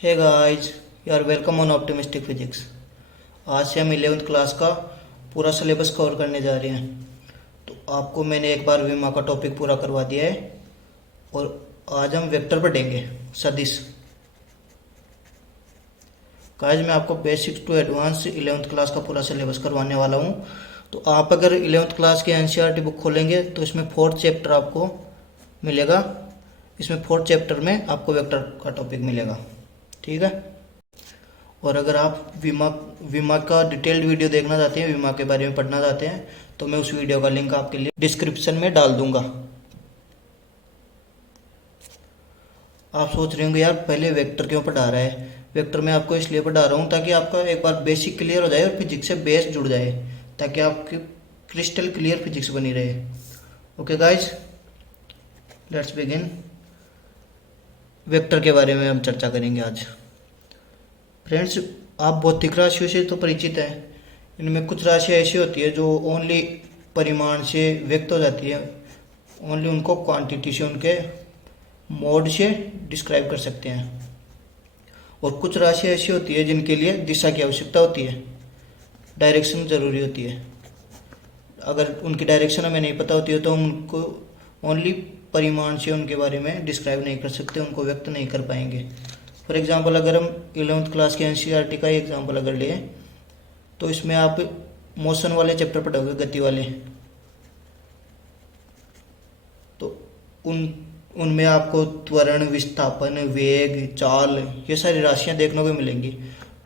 Hey guys, you are welcome on optimistic physics. आज से हम 11th क्लास का पूरा सिलेबस कवर करने जा रहे हैं। तो आपको मैंने एक बार विमा का टॉपिक पूरा करवा दिया है और आज हम वेक्टर पढ़ेंगे, सदिश। गाइस, मैं आपको basic to advance 11th class का पूरा सिलेबस करवाने वाला हूँ। तो आप अगर 11th क्लास की एनसीईआरटी बुक खोलेंगे तो इसमें 4th चैप्टर आपको मिलेगा। इसमें 4th चैप्टर में आपको वेक्टर का टॉपिक मिलेगा, ठीक है। और अगर आप विमा विमा का डिटेल्ड वीडियो देखना चाहते हैं, विमा के बारे में पढ़ना चाहते हैं, तो मैं उस वीडियो का लिंक आपके लिए डिस्क्रिप्शन में डाल दूंगा। आप सोच रहे होंगे यार पहले वेक्टर क्यों पढ़ा रहा है। वेक्टर मैं आपको इसलिए पढ़ा रहा हूँ ताकि आपका एक बार बेसिक क्लियर हो जाए और फिजिक्स से बेस जुड़ जाए, ताकि आपकी क्रिस्टल क्लियर फिजिक्स बनी रहे। Okay guys, let's begin. Vector के बारे में हम चर्चा करेंगे आज। फ्रेंड्स, आप भौतिक राशियों से तो परिचित हैं। इनमें कुछ राशियाँ ऐसी होती है जो ओनली परिमाण से व्यक्त हो जाती है, ओनली उनको क्वांटिटी से, उनके मोड से डिस्क्राइब कर सकते हैं। और कुछ राशियाँ ऐसी होती है जिनके लिए दिशा की आवश्यकता होती है, डायरेक्शन ज़रूरी होती है। अगर उनकी डायरेक्शन हमें नहीं पता होती है तो हम उनको ओनली परिमाण से उनके बारे में डिस्क्राइब नहीं कर सकते, उनको व्यक्त नहीं कर पाएंगे। फॉर एग्जांपल, अगर हम 11th क्लास के एनसीईआरटी का एग्जांपल अगर लें तो इसमें आप मोशन वाले चैप्टर पढ़ोगे, गति वाले। तो उनमें आपको त्वरण, विस्थापन, वेग, चाल, ये सारी राशियां देखने को मिलेंगी।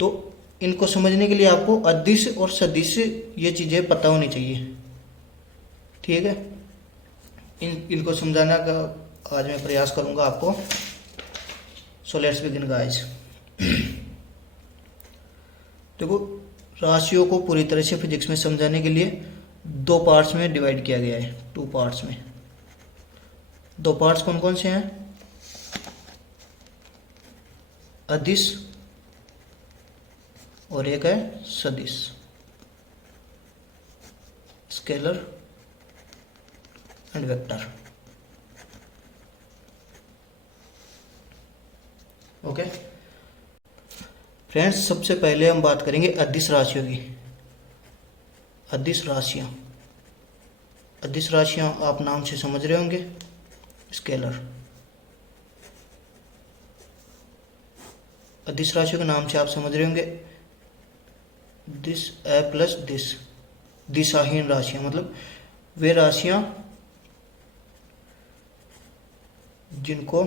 तो इनको समझने के लिए आपको अदिश और सदिश ये चीज़ें पता होनी चाहिए, ठीक है। इनको समझाने का आज मैं प्रयास करूंगा आपको। So let's begin guys. देखो, राशियों को पूरी तरह से फिजिक्स में समझाने के लिए दो पार्ट्स में डिवाइड किया गया है, 2 पार्ट्स में। 2 पार्ट्स कौन कौन से हैं? अदिश और एक है सदिश, scalar and vector. Okay friends, सबसे पहले हम बात करेंगे अदिश राशियों की। अदिश राशियां, अदिश राशियां आप नाम से समझ रहे होंगे, स्केलर। अदिश राशियों के नाम से आप समझ रहे होंगे, दिस ए प्लस दिस, दिशाहीन राशियां, मतलब वे राशियां जिनको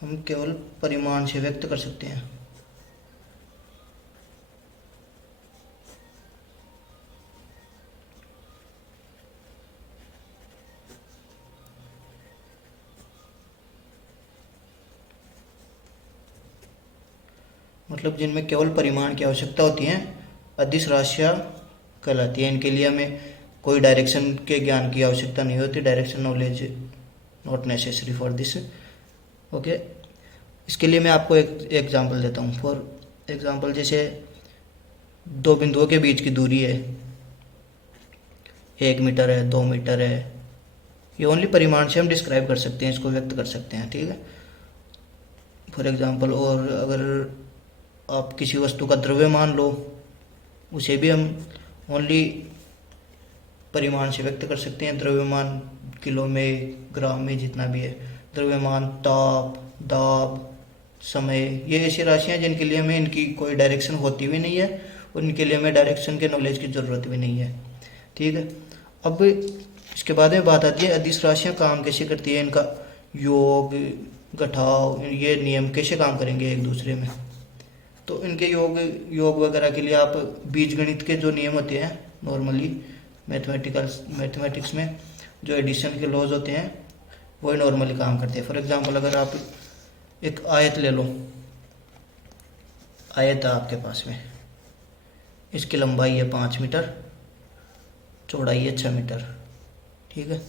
हम केवल परिमाण से व्यक्त कर सकते हैं। मतलब जिनमें केवल परिमाण की आवश्यकता होती है, अदिश राशियां कहलाती है। इनके लिए हमें कोई डायरेक्शन के ज्ञान की आवश्यकता नहीं होती, direction knowledge not necessary for this. Okay, इसके लिए मैं आपको एक एग्जांपल देता हूँ। फॉर एग्जांपल, जैसे 2 बिंदुओं के बीच की दूरी है, 1 मीटर है, 2 मीटर है। ये ओनली परिमाण से हम डिस्क्राइब कर सकते हैं, इसको व्यक्त कर सकते हैं, ठीक है। फॉर एग्जांपल, और अगर आप किसी वस्तु का द्रव्यमान लो, उसे भी हम ओनली परिमाण से व्यक्त कर सकते हैं। द्रव्यमान किलो में, ग्राम में, जितना भी है। द्रव्यमान, ताप, दाब, समय, ये ऐसी राशियां जिनके लिए हमें इनकी कोई डायरेक्शन होती भी नहीं है और इनके लिए हमें डायरेक्शन के नॉलेज की ज़रूरत भी नहीं है, ठीक है। अब इसके बाद में बात आती है अदिश राशियां काम कैसे करती है, इनका योग, घटाव, ये नियम कैसे काम करेंगे एक दूसरे में। तो इनके योग वगैरह के लिए आप बीजगणित के जो नियम होते हैं, नॉर्मली मैथमेटिक्स में जो एडिशन के लॉज होते हैं, वही नॉर्मली काम करते हैं। फॉर एग्जांपल, अगर आप एक आयत ले लो, आयत है आपके पास में, इसकी लंबाई है 5 मीटर, चौड़ाई है 6 मीटर, ठीक है।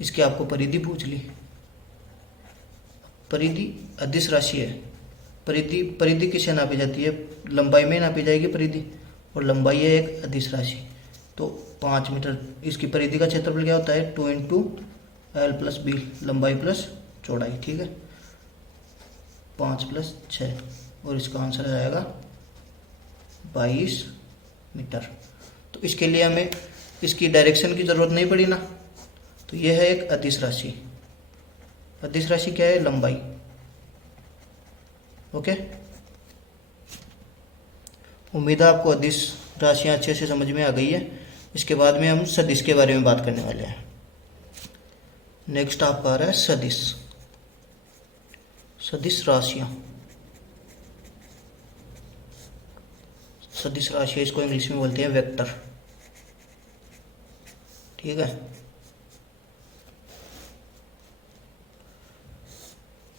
इसकी आपको परिधि पूछ ली। परिधि अदिश राशि है। परिधि किससे नापी जाती है? लंबाई में नापी जाएगी परिधि, और लंबाई है एक अदिश राशि। तो 5 मीटर, इसकी परिधि का क्षेत्रफल क्या होता है? 2 इंटू एल प्लस बी, लंबाई प्लस चौड़ाई, ठीक है, 5 + 6, और इसका आंसर आ जाएगा 22 मीटर। तो इसके लिए हमें इसकी डायरेक्शन की ज़रूरत नहीं पड़ी ना, तो यह है एक अदिश राशि। अदिश राशि क्या है? लंबाई। ओके, उम्मीद है आपको अदिश राशियाँ अच्छे से समझ में आ गई है। इसके बाद में हम सदिश के बारे में बात करने वाले हैं। नेक्स्ट आपका आ रहा है सदिश। सदिश राशियाँ, सदिश राशियाँ इसको इंग्लिश में बोलते हैं वेक्टर, ठीक है।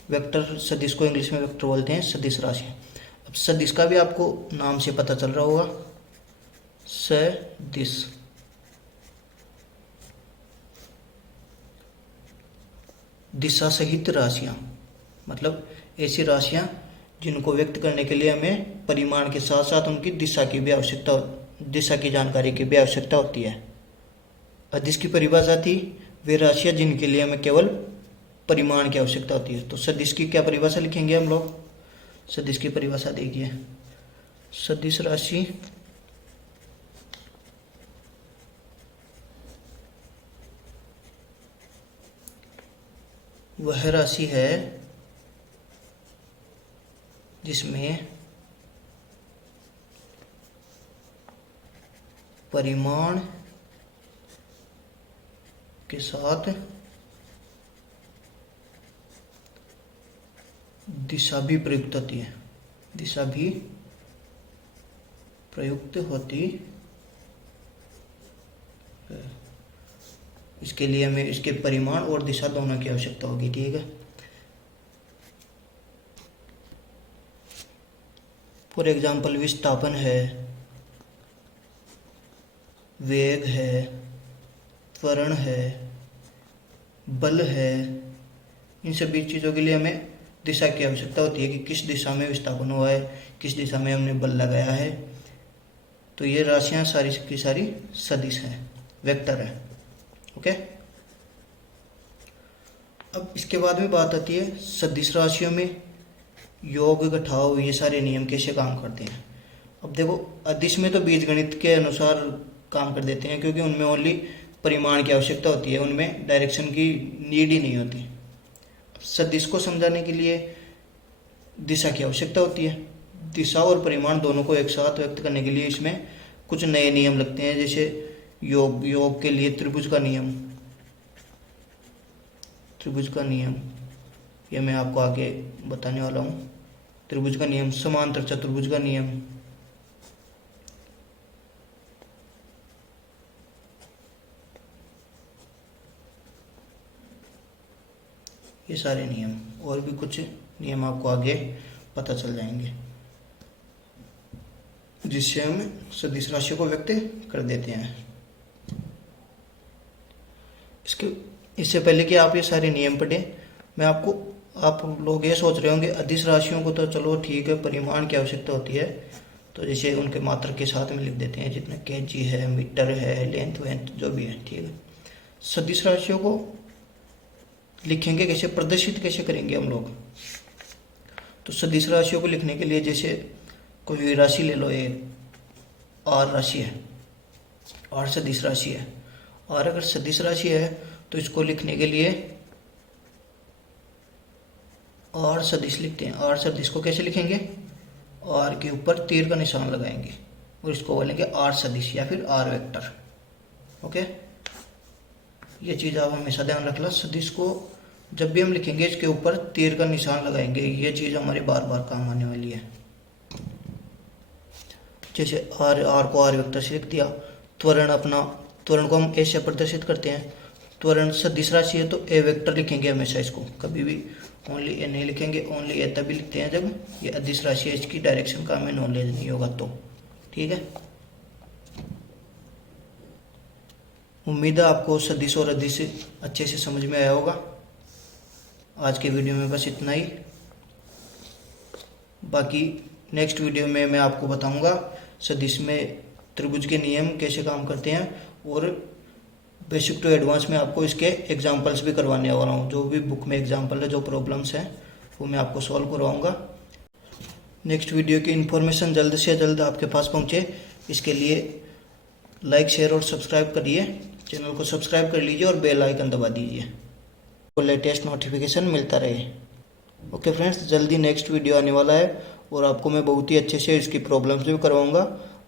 वेक्टर सदिश को इंग्लिश में वेक्टर बोलते हैं, सदिश राशि। अब सदिश का भी आपको नाम से पता चल रहा होगा, सदिश। दिशा सहित राशियां, मतलब ऐसी राशियां जिनको व्यक्त करने के लिए हमें परिमाण के साथ साथ उनकी दिशा की भी आवश्यकता, दिशा की जानकारी की भी आवश्यकता होती है। अदिश की परिभाषा थी वे राशियां जिनके लिए हमें केवल परिमाण की आवश्यकता होती है। तो सदिश की क्या परिभाषा लिखेंगे हम लोग? सदिश की परिभाषा देखिए, सदिश राशि वह राशि है जिसमें परिमाण के साथ दिशा भी प्रयुक्त होती है, दिशा भी प्रयुक्त होती है। इसके लिए हमें इसके परिमाण और दिशा दोनों की आवश्यकता होगी, ठीक है। फॉर एग्जाम्पल विस्थापन है, वेग है, त्वरण है, बल है, इन सभी चीज़ों के लिए हमें दिशा की आवश्यकता होती है कि किस दिशा में विस्थापन हुआ है, किस दिशा में हमने बल लगाया है। तो ये राशियां सारी की सारी सदिश हैं, वेक्टर है। ओके, अब इसके बाद में बात आती है सदिश राशियों में योग, घटाव, ये सारे नियम कैसे काम करते हैं। अब देखो, अदिश में तो बीजगणित के अनुसार काम कर देते हैं, क्योंकि उनमें ओनली परिमाण की आवश्यकता होती है, उनमें डायरेक्शन की नीड ही नहीं होती। सदिश को समझाने के लिए दिशा की आवश्यकता होती है। दिशा और परिमाण दोनों को एक साथ व्यक्त करने के लिए इसमें कुछ नए नियम लगते हैं, जैसे योग के लिए त्रिभुज का नियम, त्रिभुज का नियम ये मैं आपको आगे बताने वाला हूँ। त्रिभुज का नियम, समांतर चतुर्भुज का नियम, ये सारे नियम, और भी कुछ नियम आपको आगे पता चल जाएंगे, जिससे हम सदिश राशियों को व्यक्त कर देते हैं। इससे पहले कि आप ये सारे नियम पढ़ें, मैं आपको, आप लोग ये सोच रहे होंगे अदिश राशियों को तो चलो ठीक है परिमाण की आवश्यकता होती है, तो जैसे उनके मात्रक के साथ में लिख देते हैं, जितने केजी है, मीटर है, लेंथ वेंथ जो भी है, ठीक है। सदिश राशियों को लिखेंगे कैसे, प्रदर्शित कैसे करेंगे हम लोग? तो सदिश राशियों को लिखने के लिए जैसे कोई राशि ले लो, ये आर राशि है, आर सदिश राशि है। और अगर सदिश राशि है तो इसको लिखने के लिए आर सदिश लिखते हैं। आर सदिश को कैसे लिखेंगे? आर के ऊपर तीर का निशान लगाएंगे और इसको बोलेंगे आर सदिश या फिर आर वेक्टर। ओके, ये चीज़ आप हमेशा ध्यान रखना। सदिश को जब भी हम लिखेंगे इसके ऊपर तीर का निशान लगाएंगे, ये चीज़ हमारे बार बार काम आने वाली है। जैसे आर को आर वेक्टर से लिख दिया। त्वरण को हम ए से प्रदर्शित करते हैं। त्वरण सदिश राशि है तो ए वेक्टर लिखेंगे हमेशा, इसको कभी भी ओनली ए नहीं लिखेंगे। ओनली ए तभी लिखते हैं जब ये अदिश राशि है, इसकी डायरेक्शन का हमें नॉलेज नहीं होगा तो, ठीक है। उम्मीद है आपको सदिश और अदिश अच्छे से समझ में आया होगा। आज के वीडियो में बस इतना ही। बाकी नेक्स्ट वीडियो में मैं आपको बताऊंगा सदिश में त्रिभुज के नियम कैसे काम करते हैं और बेसिक टू एडवांस में आपको इसके एग्जांपल्स भी करवाने वाला हूँ। जो भी बुक में एग्जांपल है, जो प्रॉब्लम्स हैं वो मैं आपको सॉल्व करवाऊँगा। नेक्स्ट वीडियो की इन्फॉर्मेशन जल्द से जल्द आपके पास पहुँचे, इसके लिए लाइक शेयर और सब्सक्राइब करिए। चैनल को सब्सक्राइब कर लीजिए और बेल आइकन दबा दीजिए, तो लेटेस्ट नोटिफिकेशन मिलता रहे। ओके फ्रेंड्स, जल्दी नेक्स्ट वीडियो आने वाला है और आपको मैं बहुत ही अच्छे से इसकी प्रॉब्लम्स भी करवाऊँगा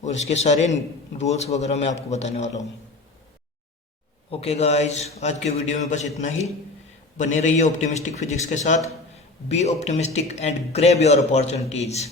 और इसके सारे रूल्स वगैरह मैं आपको बताने वाला हूँ। ओके गाइस, आज के वीडियो में बस इतना ही। बने रहिए ऑप्टिमिस्टिक फिजिक्स के साथ। Be optimistic and grab your opportunities.